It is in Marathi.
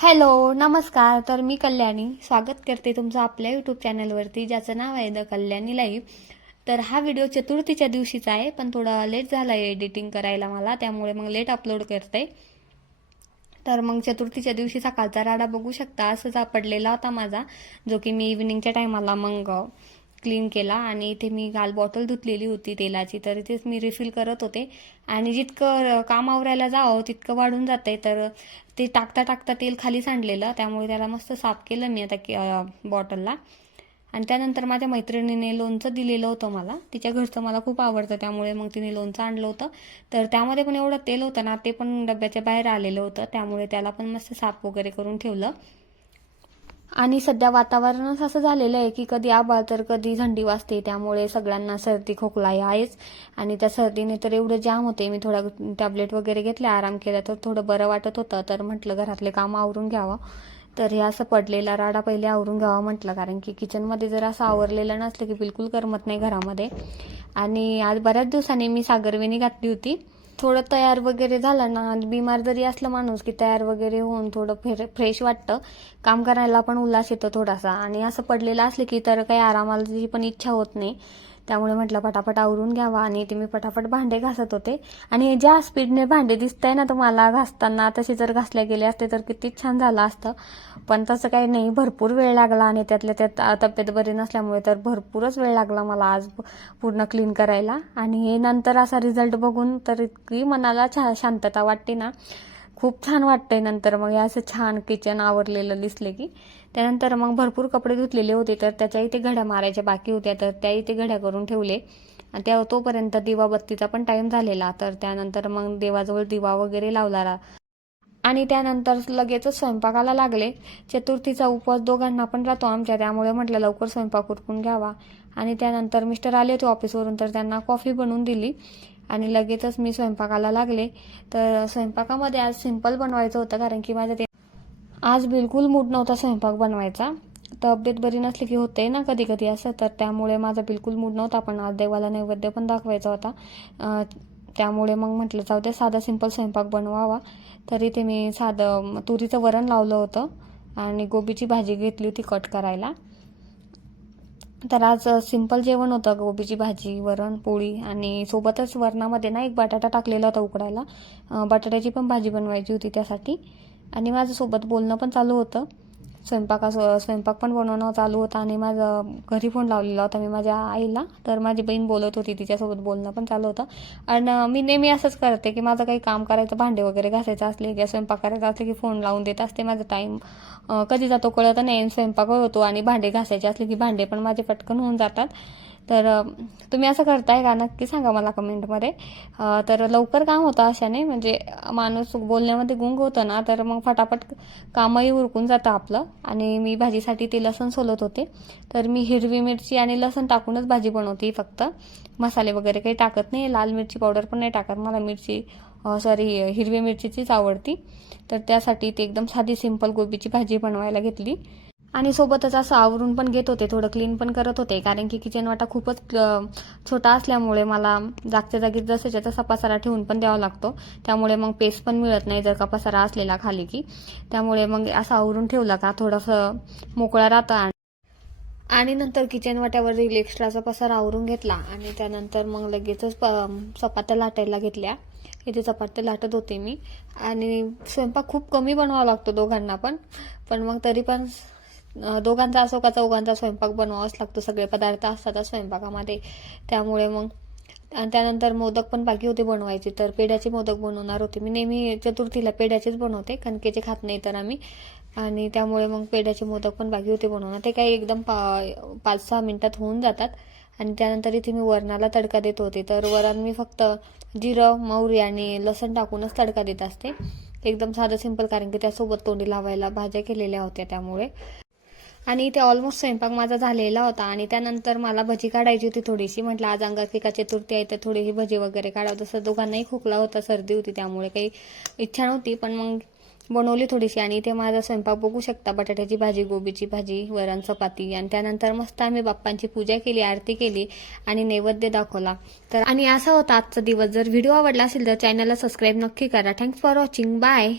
हॅलो, नमस्कार. तर मी कल्याणी स्वागत करते तुमचं आपल्या यूट्यूब चॅनलवरती, ज्याचं नाव आहे द कल्याणी लाईव्ह. तर हा व्हिडिओ चतुर्थीच्या दिवशीचा आहे, पण थोडा लेट झाला आहे एडिटिंग करायला मला, त्यामुळे मग लेट अपलोड करते. तर मग चतुर्थीच्या दिवशी सकाळचा राडा बघू शकता, असंच पडलेला होता माझा, जो की मी इव्हिनिंगच्या टायमाला मग क्लीन केला. आणि इथे मी गाल बॉटल धुतलेली होती तेलाची, तर इथेच मी रिफिल करत होते. आणि जितकं काम आवरायला जावं तितकं वाढून जाते, तर ते टाकता टाकता तेल खाली सांडलेलं, त्यामुळे त्याला मस्त साफ केलं मी आता बॉटलला. आणि त्यानंतर माझ्या मैत्रिणीने लोणचं दिलेलं होतं मला, तिच्या घरचं मला खूप आवडतं, त्यामुळे मग तिने लोणचं आणलं होतं. तर त्यामध्ये पण एवढं तेल होतं ना, ते पण डब्याच्या बाहेर आलेलं होतं, त्यामुळे त्याला पण मस्त साफ वगैरे करून ठेवलं. आणि सध्या वातावरणच असं झालेलं आहे की कधी आभाळ तर कधी थंडी वाजते, त्यामुळे सगळ्यांना सर्दी खोकला आहेच. आणि त्या सर्दीने तर एवढं जाम होते, मी थोडा टॅबलेट वगैरे घेतल्या, आराम केला, तर थोडं बरं वाटत होतं. तर म्हटलं घरातले काम आवरून घ्यावं, तर हे असं पडलेला राडा पहिले आवरून घ्यावा म्हटलं, कारण की किचनमध्ये जर असं आवरलेलं नसलं की बिलकुल करमत नाही घरामध्ये. आणि आज बऱ्याच दिवसांनी मी सागरवेणी घातली होती. थोडं तयार वगैरे झालं ना, बिमार जरी असलं माणूस की तयार वगैरे होऊन थोडं फ्रेश वाटतं, काम करायला पण उल्हास येतो थोडासा. आणि असं पडलेलं असलं की तर काही आरामाची पण इच्छा होत नाही, त्यामुळे म्हटलं पटापट आवरून घ्यावा. आणि ते मी पटापट भांडे घासत होते. आणि ज्या स्पीडने भांडे दिसतंय ना तुम्हाला घासताना, तसे जर घासले गेले असते तर किती छान झालं असतं, पण तसं काही नाही, भरपूर वेळ लागला. आणि त्यातल्या त्यात तब्येत बरी नसल्यामुळे तर भरपूरच वेळ लागला मला आज पूर्ण क्लीन करायला. आणि हे नंतर असा रिझल्ट बघून तर इतकी मनाला शांतता वाटते ना, खूप छान वाटतंय. नंतर मग असं छान किचन आवरलेलं दिसले की. त्यानंतर मग भरपूर कपडे धुतलेले होते, तर त्याच्या इथे घड्या मारायच्या बाकी होत्या, तर त्या इथे घड्या करून ठेवले. आणि त्या तोपर्यंत दिवाबत्तीचा पण टाइम झालेला, तर त्यानंतर मग देवाजवळ दिवा वगैरे लावला. आणि त्यानंतर लगेचच स्वयंपाकाला लागले. चतुर्थीचा उपवास दोघांना पण राहतो आमच्या, त्यामुळे म्हटलं लवकर स्वयंपाक उरकून घ्यावा. आणि त्यानंतर मिस्टर आले होते ऑफिसवरून, तर त्यांना कॉफी बनवून दिली आणि लगेचच मी स्वयंपाकाला लागले. तर स्वयंपाकामध्ये आज सिंपल बनवायचं होतं, कारण की माझ्या आज बिलकुल मूड नव्हता स्वयंपाक बनवायचा. तब्येत बरी नसली की होते ना कधी कधी असं, तर त्यामुळे माझा बिलकुल मूड नव्हता. पण आज देवाला नैवेद्य पण दाखवायचा होता, त्यामुळे मग म्हटलं जाऊ दे, साधा सिंपल स्वयंपाक बनवावा. तर इथे मी साधं तुरीचं वरण लावलं होतं आणि गोबीची भाजी घेतली होती कट करायला. तर आज सिंपल जेवण होतं, गोबीची भाजी, वरण, पोळी, आणि सोबतच वरणामध्ये ना एक बटाटा टाकलेला होता उकडायला. बटाट्याची पण भाजी बनवायची होती त्यासाठी. आणि माझं सोबत बोलणं पण चालू होतं, स्वयंपाक पण बनवणं चालू होतं. आणि माझं घरी फोन लावलेला होता मी माझ्या आईला, तर माझी बहीण बोलत होती, तिच्यासोबत बोलणं पण चालू होतं. आणि मी नेहमी असंच करते की माझं काही काम करायचं, भांडे वगैरे घासायचं असले किंवा स्वयंपाक करायचा असले की फोन लावून देत असते. माझा टाईम कधी जातो कळत नाही, स्वयंपाक होतो आणि भांडे घासायचे असले की भांडे पण माझे पटकन होऊन जातात. तर तुम्ही असं करताय का, नक्की सांगा मला कमेंटमध्ये. तर लवकर काम होतं अशाने, म्हणजे माणूस बोलण्यामध्ये गुंग होतं ना, तर मग फटाफट कामही उरकून जातं आपलं. आणि मी भाजीसाठी ते लसूण सोलत होते, तर मी हिरवी मिरची आणि लसूण टाकूनच भाजी बनवते फक्त, मसाले वगैरे काही टाकत नाही, लाल मिरची पावडर पण नाही टाकत, मला हिरवी मिरचीचीच आवडती. तर त्यासाठी ते एकदम साधी सिंपल गोबीची भाजी बनवायला घेतली. आणि सोबतच असं आवरून पण घेत होते, थोडं क्लीन पण करत होते, कारण की किचन वाटा खूपच छोटा असल्यामुळे मला जागच्या जागी जसाच्या तसा पसारा ठेवून पण द्यावा लागतो, त्यामुळे मग पेस पण मिळत नाही जर का पसारा असलेला खाली की. त्यामुळे मग असं आवरून ठेवला का थोडंसं मोकळा राहता. आणि नंतर किचन वाट्यावरील एक्स्ट्राचा पसारा आवरून घेतला. आणि त्यानंतर मग लगेचच चपात्या लाटायला घेतल्या. इथे चपात्या लाटत होते मी. आणि स्वयंपाक खूप कमी बनवावा लागतो दोघांना पण, पण मग तरी पण दोघांचा असो का चौघांचा स्वयंपाक बनवावाच लागतो, सगळे पदार्थ असतातच स्वयंपाकामध्ये. त्यामुळे मग आणि त्यानंतर मोदक पण बाकी होते बनवायचे, तर पेढ्याचे मोदक बनवणार होते मी. नेहमी चतुर्थीला पेढ्याचेच बनवते, कणकेचे खात नाही तर आम्ही. आणि त्यामुळे मग पेढ्याचे मोदक पण बाकी होते बनवणं, ते काही एकदम 5-6 मिनिटात होऊन जातात. आणि त्यानंतर इथे मी वरणाला तडका देत होते, तर वरण मी फक्त जिरं, मोहरी आणि लसण टाकूनच तडका देत असते, एकदम साधं सिंपल, कारण की त्यासोबत तोंडी लावायला भाज्या केलेल्या होत्या त्यामुळे. आणि इथे ऑलमोस्ट स्वयंपाक माझा झालेला होता. आणि त्यानंतर मला भजी काढायची होती थोडीशी, म्हटलं आज अंगारकी चतुर्थी आहे तर थोडीशी भजी वगैरे काढावं. तसं दोघांनाही खोकला होता, सर्दी होती, त्यामुळे काही इच्छा नव्हती, पण मग बनवली थोडीशी. आणि इथे माझा स्वयंपाक बघू शकता, बटाट्याची भाजी, गोबीची भाजी, वरण, चपाती. आणि त्यानंतर मस्त आम्ही बाप्पांची पूजा केली, आरती केली आणि नैवेद्य दाखवला. तर आणि असा होता आजचा दिवस. जर व्हिडिओ आवडला असेल तर चॅनलला सबस्क्राईब नक्की करा. Thanks for watching. बाय.